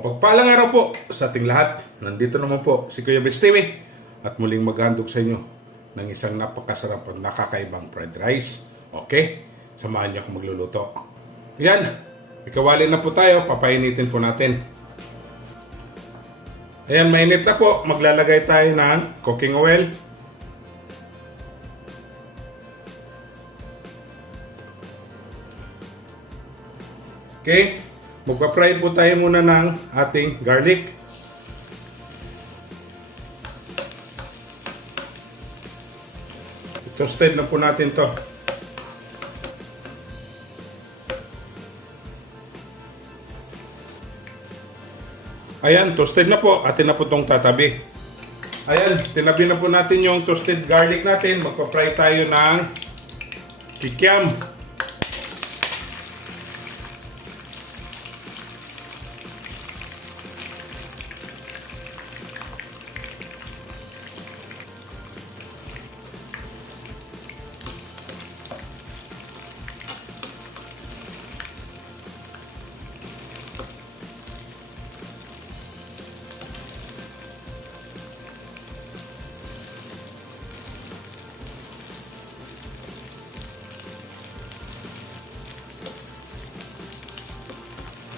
Pagpalang araw po sa ating lahat. Nandito naman po si Kuya Bes TV at muling maghandog sa inyo ng isang napakasarap at nakakaibang fried rice. Okay? Samahan niyo ako magluluto. Yan. Ikawali na po tayo. Papainitin po natin. Ayan, mainit na po. Maglalagay tayo ng cooking oil. Okay? Magpa-fry po tayo muna ng ating garlic. Toasted na po natin to. Ayan, toasted na po. Atin na po itong tatabi. Ayan, tinabi na po natin yung toasted garlic natin. Magpa-fry tayo ng kikiam.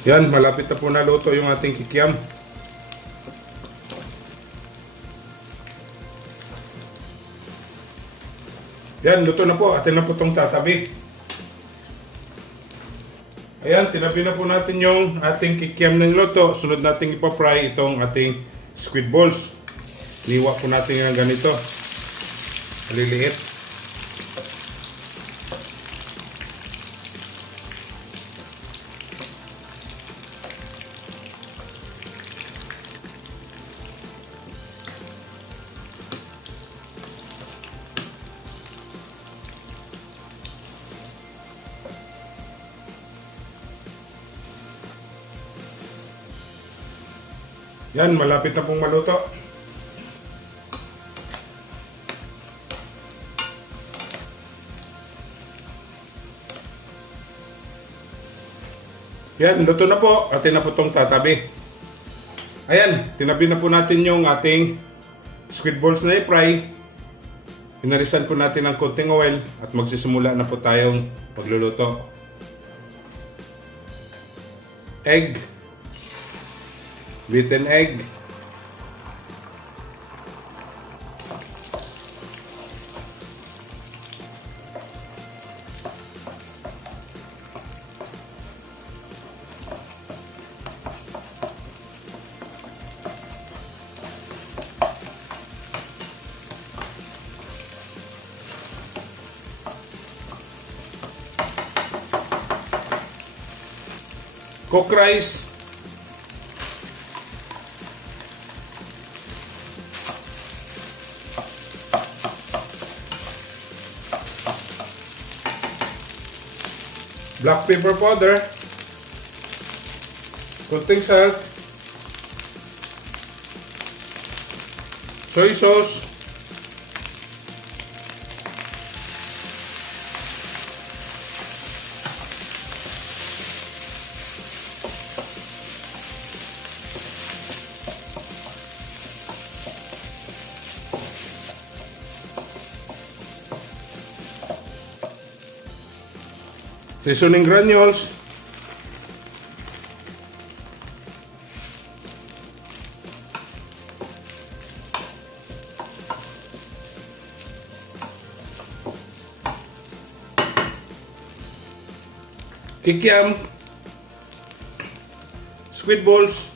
Yan, malapit na po naluto yung ating kikiam. Yan, luto na po. Atin na po itong tatabi. Ayan, tinabi na po natin yung ating kikiam ng luto. Sunod natin ipapry itong ating squid balls. Liwa po natin yung ganito. Maliliit. Yan, malapit na pong maluto. Yan, luto na po. Atin na po itong tatabi. Ayan, tinabi na po natin yung ating squid balls na i-fry. Pinarisan po natin ng konting oil at magsisimula na po tayong pagluluto. Egg. Beaten egg. Cook rice. Black pepper powder, konting salt, soy sauce, seasoning granules, kikiam, squid balls,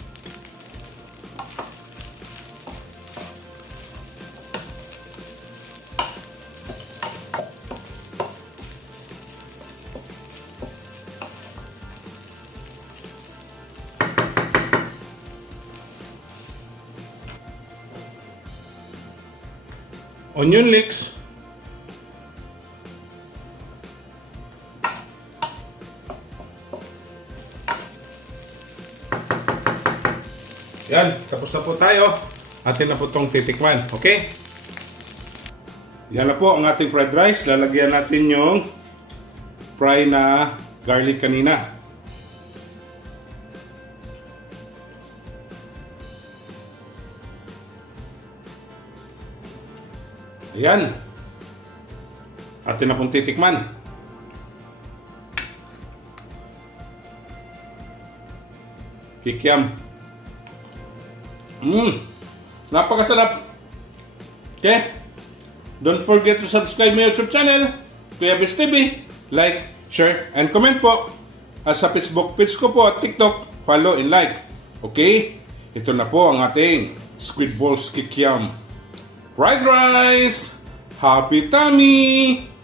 onion leeks, yan, tapos na po tayo. Atin na po itong titikman, okay? Yan na po ang ating fried rice. Lalagyan natin yung fry na garlic kanina. Ayan. Atin na pong titikman. Kikiam. Napakasarap. Okay? Don't forget to subscribe my YouTube channel, Kuya Bes TV. Like, share, and comment po. At sa Facebook page ko po at TikTok, follow and like. Okay? Ito na po ang ating Squid Balls Kikiam Fried Rice. Happy tummy!